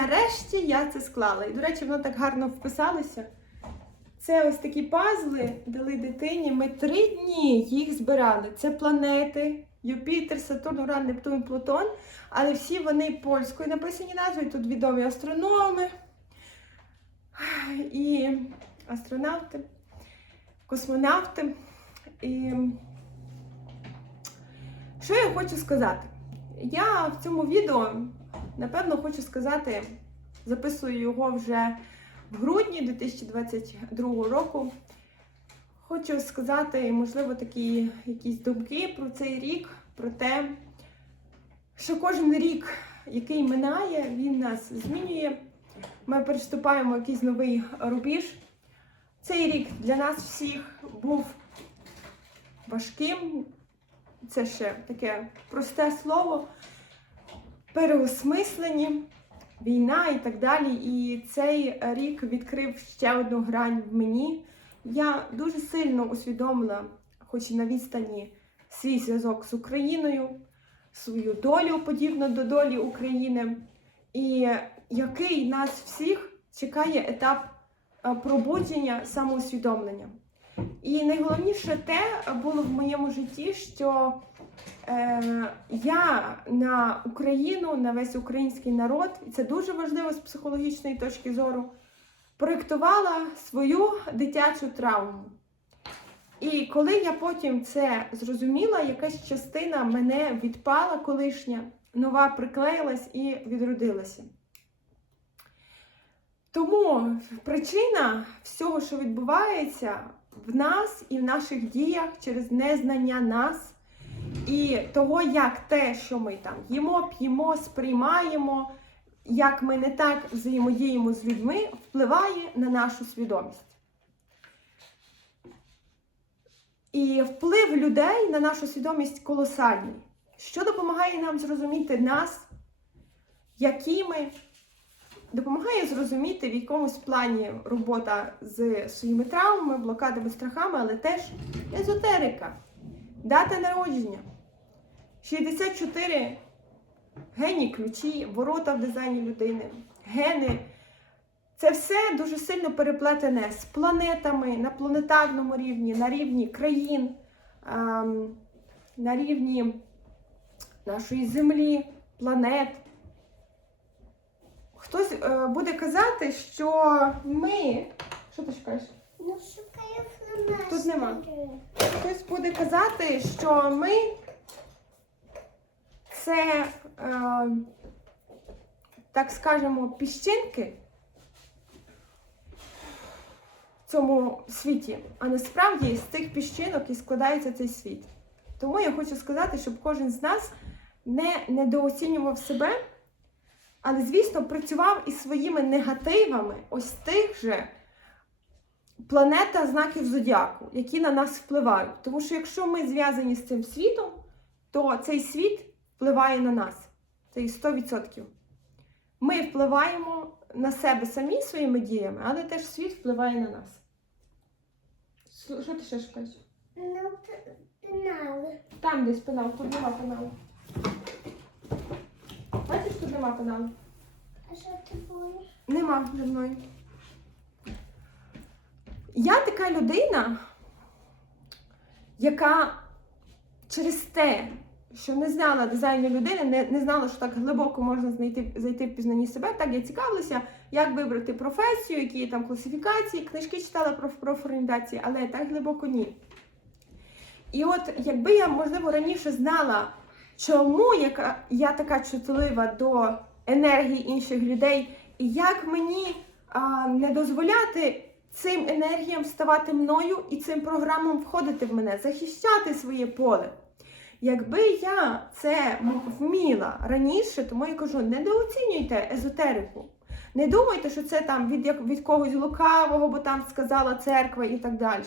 нарешті я це склала. І, до речі, воно так гарно вписалося. Це ось такі пазли дали дитині. Ми три дні їх збирали. Це планети Юпітер, Сатурн, Уран, Нептун, Плутон. Але всі вони польською написані назви. і Тут відомі астрономи і астронавти, космонавти. І що я хочу сказати? Я в цьому відео, напевно, хочу сказати, записую його вже в грудні 2022 року. Хочу сказати, можливо, такі якісь думки про цей рік, про те, що кожен рік, який минає, він нас змінює. Ми переступаємо в якийсь новий рубіж. Цей рік для нас всіх був важким. Це ще таке просте слово, переосмислені, війна і так далі. І цей рік відкрив ще одну грань в мені. Я дуже сильно усвідомила, хоч і на відстані, свій зв'язок з Україною, свою долю подібно до долі України, і який нас всіх чекає етап е, пробудження самоусвідомлення. І найголовніше те було в моєму житті, що я на Україну, на весь український народ, і це дуже важливо з психологічної точки зору, проєктувала свою дитячу травму. І коли я потім це зрозуміла, якась частина мене відпала колишня, нова приклеїлась і відродилася. Тому причина всього, що відбувається в нас і в наших діях через незнання нас і того, як те, що ми там їмо, п'ємо, сприймаємо, як ми не так взаємодіємо з людьми, впливає на нашу свідомість. І вплив людей на нашу свідомість колосальний, що допомагає нам зрозуміти нас, які ми, допомагає зрозуміти в якомусь плані робота з своїми травмами, блокадами, страхами, але теж езотерика, дата народження, 64 гені ключі, ворота в дизайні людини, гени. Це все дуже сильно переплетене з планетами на планетарному рівні, на рівні країн, ем, на рівні нашої Землі, планет. Хтось е, буде казати, що ми. Що ти шукаєш? Ну, шукаю фломастери. Тут нема. Хтось буде казати, що ми це, е, так скажемо, піщинки в цьому світі, а насправді з цих піщинок і складається цей світ. Тому я хочу сказати, щоб кожен з нас не недооцінював себе, але, звісно, працював із своїми негативами, ось тих же планета знаків зодіаку, які на нас впливають. Тому що якщо ми зв'язані з цим світом, то цей світ впливає на нас. Це 100%. Ми впливаємо на себе самі своїми діями, але теж світ впливає на нас. Що ти ще шукаєш? Ну, пенали. Там десь пенал, тут нема пеналу. Бачиш, тут нема пеналу? А що ти будеш? Нема зі мною. Я така людина, яка через те, що не знала дизайну людини, не, не знала, що так глибоко можна знайти, зайти в пізнанні себе, так я цікавилася, як вибрати професію, які там класифікації, книжки читала про профорієнтації, але так глибоко ні. І от якби я, можливо, раніше знала, чому яка, я така чутлива до енергії інших людей, і як мені а, не дозволяти цим енергіям ставати мною і цим програмам входити в мене, захищати своє поле. Якби я це вміла раніше, тому я кажу, недооцінюйте езотерику. Не думайте, що це там від, як- від когось лукавого, бо там сказала церква і так далі.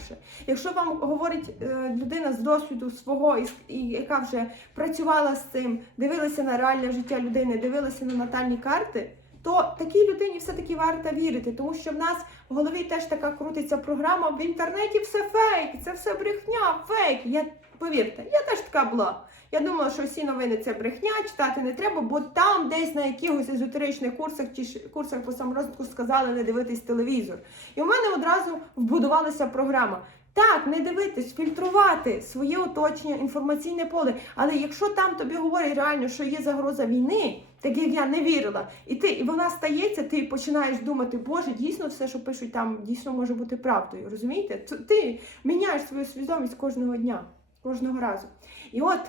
Якщо вам говорить е, людина з досвіду свого, і, і яка вже працювала з цим, дивилася на реальне життя людини, дивилася на натальні карти, то такій людині все-таки варто вірити, тому що в нас в голові теж така крутиться програма. В інтернеті все фейк, це все брехня, фейк. Я Повірте, я теж така була. Я думала, що всі новини це брехня, читати не треба, бо там десь на якихось езотеричних курсах чи курсах по саморозвитку сказали не дивитись телевізор. І у мене одразу вбудувалася програма. Так, не дивитись, фільтрувати своє оточення, інформаційне поле. Але якщо там тобі говорять реально, що є загроза війни, так як я не вірила, і ти і вона стається, ти починаєш думати, Боже, дійсно все, що пишуть там, дійсно може бути правдою. Розумієте? Ти міняєш свою свідомість кожного дня, кожного разу. І от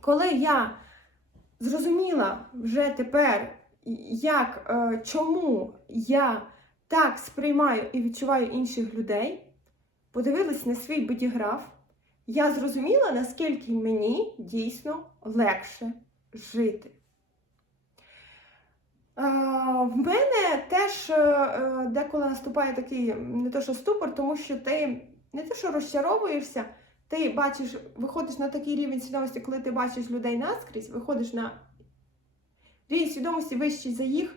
коли я зрозуміла вже тепер, як, е, чому я так сприймаю і відчуваю інших людей, подивилась на свій бодіграф, я зрозуміла, наскільки мені дійсно легше жити. Е, В мене теж е, е, деколи наступає такий не то, що ступор, тому що ти не те, що розчаровуєшся, ти бачиш, виходиш на такий рівень свідомості, коли ти бачиш людей наскрізь, виходиш на рівень свідомості вищий за їх,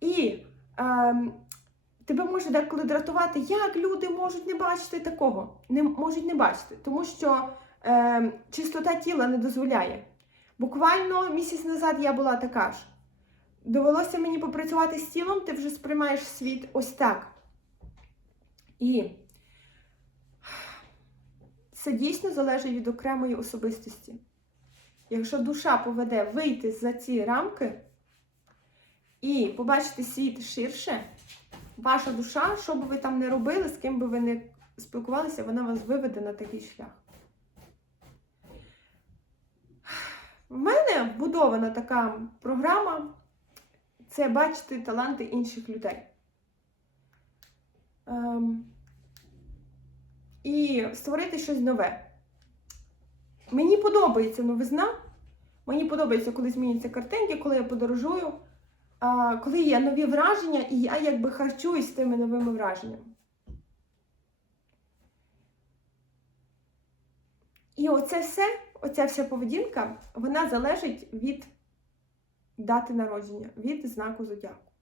і ем, тебе може деколи дратувати, як люди можуть не бачити такого, не можуть не бачити, тому що ем, чистота тіла не дозволяє. Буквально місяць назад я була така ж. Довелося мені попрацювати з тілом, ти вже сприймаєш світ ось так. І це дійсно залежить від окремої особистості. Якщо душа поведе вийти за ці рамки і побачити світ ширше, ваша душа, що би ви там не робили, з ким би ви не спілкувалися, вона вас виведе на такий шлях. В мене вбудована така програма це бачити таланти інших людей. Ем, і створити щось нове. Мені подобається новизна. Мені подобається, коли змінюються картинки, коли я подорожую, а, коли є нові враження, і я якби харчуюсь тими новими враженнями. І оце все, оця вся поведінка, вона залежить від дати народження, від знаку зодіаку.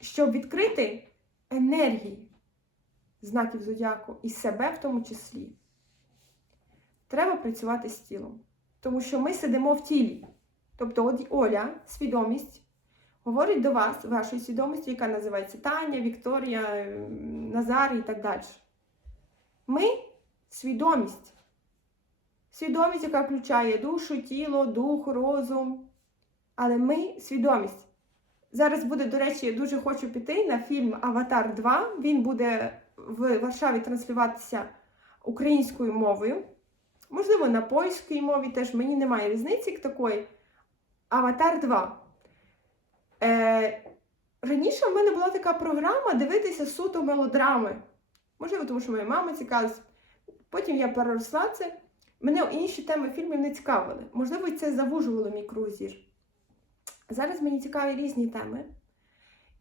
Щоб відкрити енергії знаків зодіаку і себе в тому числі, треба працювати з тілом. Тому що ми сидимо в тілі. Тобто, Оля, свідомість, говорить до вас, вашої свідомості, яка називається Таня, Вікторія, Назар і так далі. Ми свідомість. Свідомість, яка включає душу, тіло, дух, розум. Але ми свідомість. Зараз буде, до речі, я дуже хочу піти на фільм Аватар 2. Він буде в Варшаві транслюватися українською мовою. Можливо, на польській мові теж мені немає різниці такої. Аватар 2. Е, раніше в мене була така програма дивитися суто мелодрами. Можливо, тому що моя мама цікавилась. Потім я переросла це. Мене інші теми фільмів не цікавили. Можливо, це завужувало мій кругозір. Зараз мені цікаві різні теми.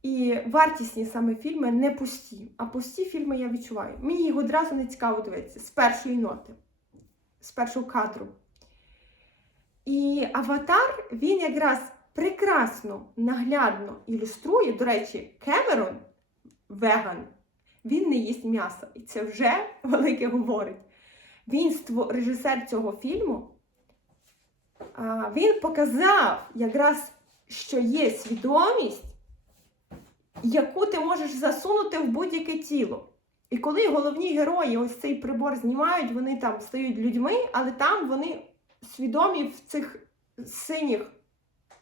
І вартісні саме фільми не пусті, а пусті фільми я відчуваю. Мені їх одразу не цікаво дивитися з першої ноти, з першого кадру. І аватар він якраз прекрасно, наглядно ілюструє. До речі, Кемерон, веган, він не їсть м'ясо. І це вже велике говорить. Він режисер цього фільму. Він показав якраз, що є свідомість, яку ти можеш засунути в будь-яке тіло. І коли головні герої ось цей прибор знімають, вони там стають людьми, але там вони свідомі в цих синіх,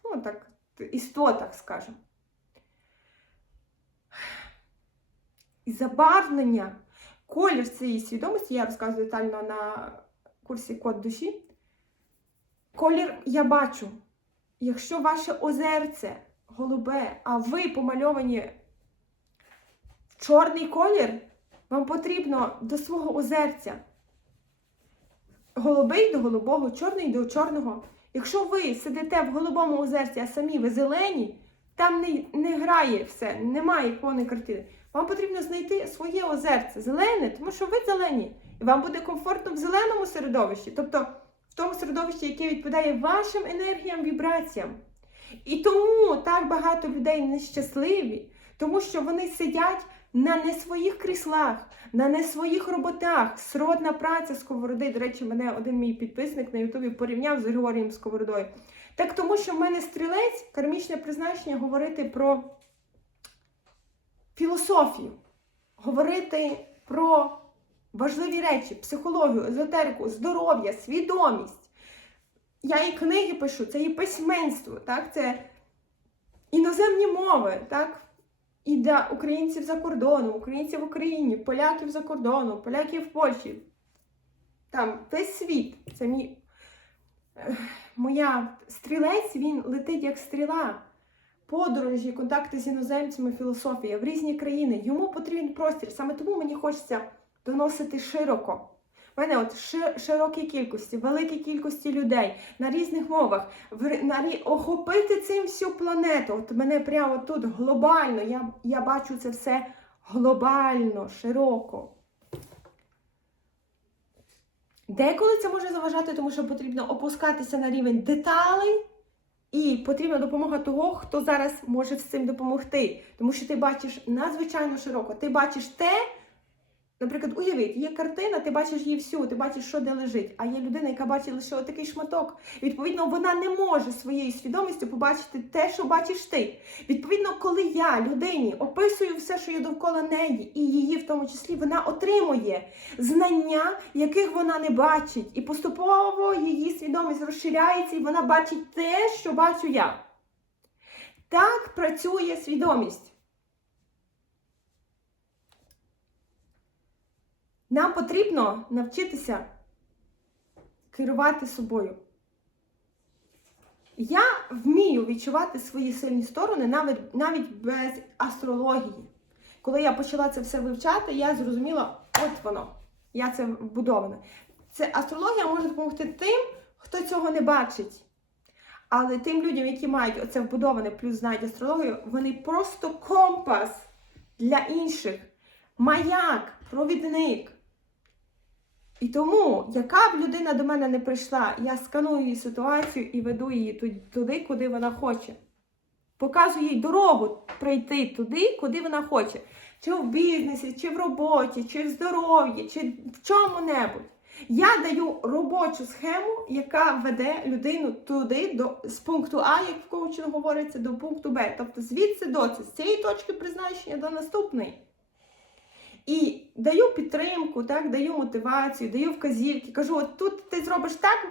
ну так, істотах, скажімо. І забарвлення, колір цієї свідомості, я розказую детально на курсі Код душі. Колір я бачу. Якщо ваше озерце голубе, а ви помальовані в чорний колір, вам потрібно до свого озерця голубий до голубого, чорний до чорного. Якщо ви сидите в голубому озерці, а самі ви зелені, там не, не грає все, немає повної картини. Вам потрібно знайти своє озерце зелене, тому що ви зелені, і вам буде комфортно в зеленому середовищі, тобто в тому середовищі, яке відповідає вашим енергіям, вібраціям. І тому так багато людей нещасливі, тому що вони сидять на не своїх кріслах, на не своїх роботах. Сродна праця сковороди. До речі, мене один мій підписник на Ютубі порівняв з Григорієм Сковородою. Так тому, що в мене стрілець, кармічне призначення говорити про філософію, говорити про важливі речі, психологію, езотерику, здоров'я, свідомість. Я і книги пишу, це і письменство, так? це іноземні мови, так? і для українців за кордоном, українців в Україні, поляків за кордоном, поляків в Польщі. Там весь світ. Це мій, моя стрілець, він летить як стріла. Подорожі, контакти з іноземцями, філософія в різні країни. Йому потрібен простір. Саме тому мені хочеться доносити широко. У мене от ши- широкій кількості, великій кількості людей на різних мовах, в на охопити цим всю планету. От мене прямо тут глобально. Я, я бачу це все глобально, широко. Деколи це може заважати, тому що потрібно опускатися на рівень деталей, і потрібна допомога того, хто зараз може з цим допомогти. Тому що ти бачиш надзвичайно широко. Ти бачиш те, наприклад, уявіть, є картина, ти бачиш її всю, ти бачиш, що де лежить. А є людина, яка бачить лише отакий шматок. Відповідно, вона не може своєю свідомістю побачити те, що бачиш ти. Відповідно, коли я людині описую все, що є довкола неї, і її в тому числі, вона отримує знання, яких вона не бачить. І поступово її свідомість розширяється, і вона бачить те, що бачу я. Так працює свідомість. Нам потрібно навчитися керувати собою. Я вмію відчувати свої сильні сторони навіть, навіть без астрології. Коли я почала це все вивчати, я зрозуміла, от воно, я це вбудована. Це астрологія може допомогти тим, хто цього не бачить. Але тим людям, які мають оце вбудоване, плюс знають астрологію, вони просто компас для інших, маяк, провідник. І тому, яка б людина до мене не прийшла, я сканую її ситуацію і веду її туди, куди вона хоче. Показую їй дорогу прийти туди, куди вона хоче. Чи в бізнесі, чи в роботі, чи в здоров'ї, чи в чому-небудь. Я даю робочу схему, яка веде людину туди, до, з пункту А, як в коучингу говориться, до пункту Б. Тобто звідси до це, з цієї точки призначення до наступної. І даю підтримку, так, даю мотивацію, даю вказівки. Кажу, от тут ти зробиш так,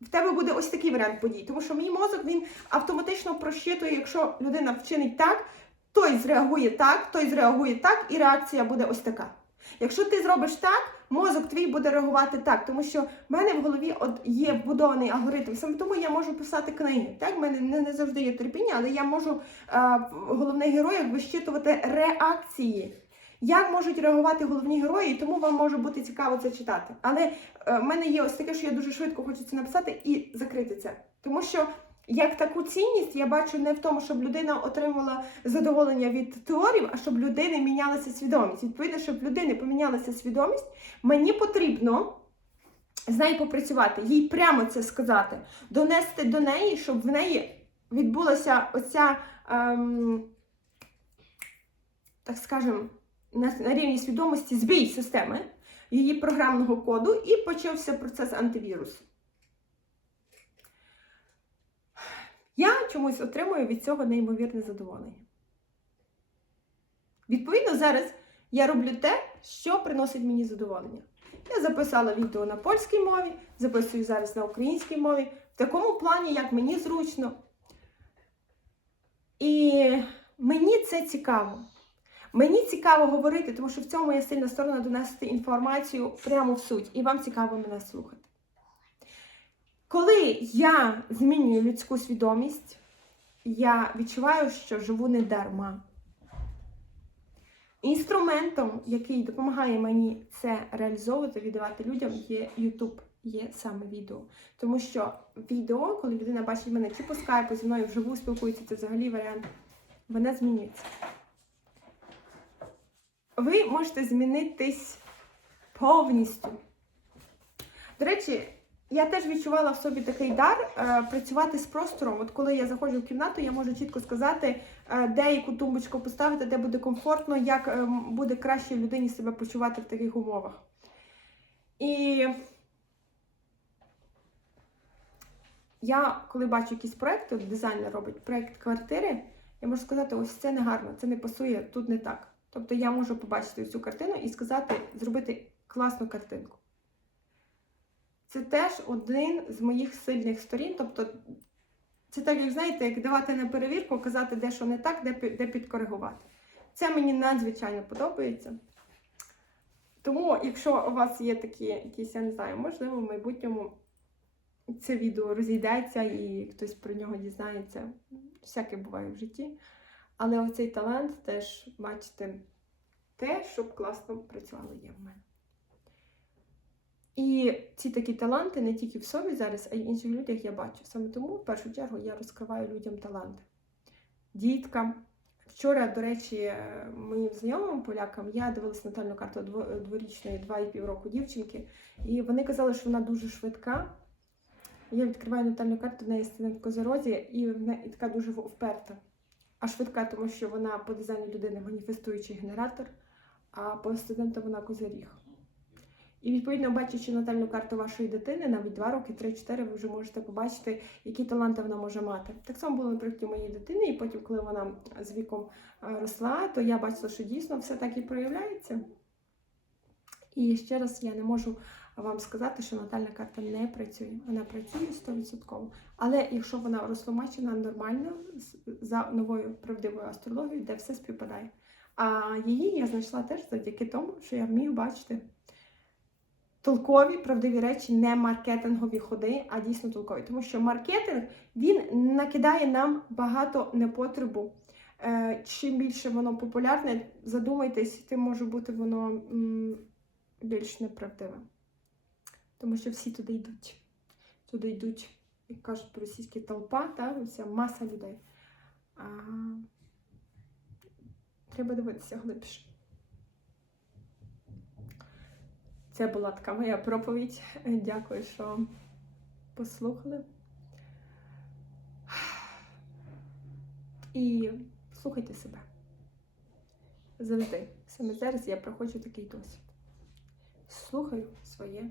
в тебе буде ось такий варіант подій. Тому що мій мозок він автоматично просчитує, якщо людина вчинить так, той зреагує так, той зреагує так, і реакція буде ось така. Якщо ти зробиш так, мозок твій буде реагувати так, тому що в мене в голові от є вбудований алгоритм. Саме тому я можу писати книги. Так, в мене не, не завжди є терпіння, але я можу е, в головних героях вищитувати реакції. Як можуть реагувати головні герої, і тому вам може бути цікаво це читати. Але е, в мене є ось таке, що я дуже швидко хочу це написати і закрити це. Тому що як таку цінність я бачу не в тому, щоб людина отримала задоволення від теорій, а щоб людини мінялася свідомість. Відповідно, щоб людини помінялася свідомість, мені потрібно з нею попрацювати, їй прямо це сказати, донести до неї, щоб в неї відбулася оця, ем, так скажем, на, рівні свідомості збій системи її програмного коду і почався процес антивірусу. Я чомусь отримую від цього неймовірне задоволення. Відповідно, зараз я роблю те, що приносить мені задоволення. Я записала відео на польській мові, записую зараз на українській мові, в такому плані, як мені зручно. І мені це цікаво. Мені цікаво говорити, тому що в цьому є сильна сторона донести інформацію прямо в суть, і вам цікаво мене слухати. Коли я змінюю людську свідомість, я відчуваю, що живу не дарма. Інструментом, який допомагає мені це реалізовувати, віддавати людям, є YouTube, є саме відео. Тому що відео, коли людина бачить мене чи по скайпу зі мною вживу спілкується, це взагалі варіант, вона змінюється. Ви можете змінитись повністю. До речі, я теж відчувала в собі такий дар е, працювати з простором. От коли я заходжу в кімнату, я можу чітко сказати, е, де яку тумбочку поставити, де буде комфортно, як е, буде краще людині себе почувати в таких умовах. І я, коли бачу якісь проекти, дизайнер робить проект квартири, я можу сказати, ось це не гарно, це не пасує, тут не так. Тобто я можу побачити цю картину і сказати, зробити класну картинку. Це теж один з моїх сильних сторін. Тобто, це так, як знаєте, як давати на перевірку, казати, де що не так, де, де підкоригувати. Це мені надзвичайно подобається. Тому, якщо у вас є такі якісь, я не знаю, можливо, в майбутньому це відео розійдеться і хтось про нього дізнається. Всяке буває в житті. Але оцей талант теж, бачите, те, щоб класно працювало є в мене. І ці такі таланти не тільки в собі зараз, а й в інших людях я бачу. Саме тому, в першу чергу, я розкриваю людям таланти. Діткам. Вчора, до речі, е, моїм знайомим полякам я дивилася натальну карту дворічної, два і пів року дівчинки, і вони казали, що вона дуже швидка. Я відкриваю натальну карту, в неї студент в козорозі, і вона і така дуже вперта. А швидка, тому що вона по дизайну людини маніфестуючий генератор, а по студенту вона козиріг. І відповідно, бачачи натальну карту вашої дитини, навіть 2 роки, 3-4, ви вже можете побачити, які таланти вона може мати. Так само було наприклад моєї дитини, і потім, коли вона з віком е, росла, то я бачила, що дійсно все так і проявляється. І ще раз я не можу вам сказати, що натальна карта не працює. Вона працює 100%. Але якщо вона розтлумачена нормально за новою правдивою астрологією, де все співпадає. А її я знайшла теж завдяки тому, що я вмію бачити толкові правдиві речі, не маркетингові ходи, а дійсно толкові. Тому що маркетинг він накидає нам багато непотребу. Е, Чим більше воно популярне, задумайтесь, тим може бути воно більш неправдиве. Тому що всі туди йдуть. Туди йдуть, як кажуть по-російськи, толпа, та, вся маса людей. А, треба дивитися глибше. Це була така моя проповідь. Дякую, що послухали. І слухайте себе. Завжди. Саме зараз я проходжу такий досвід. Слухаю своє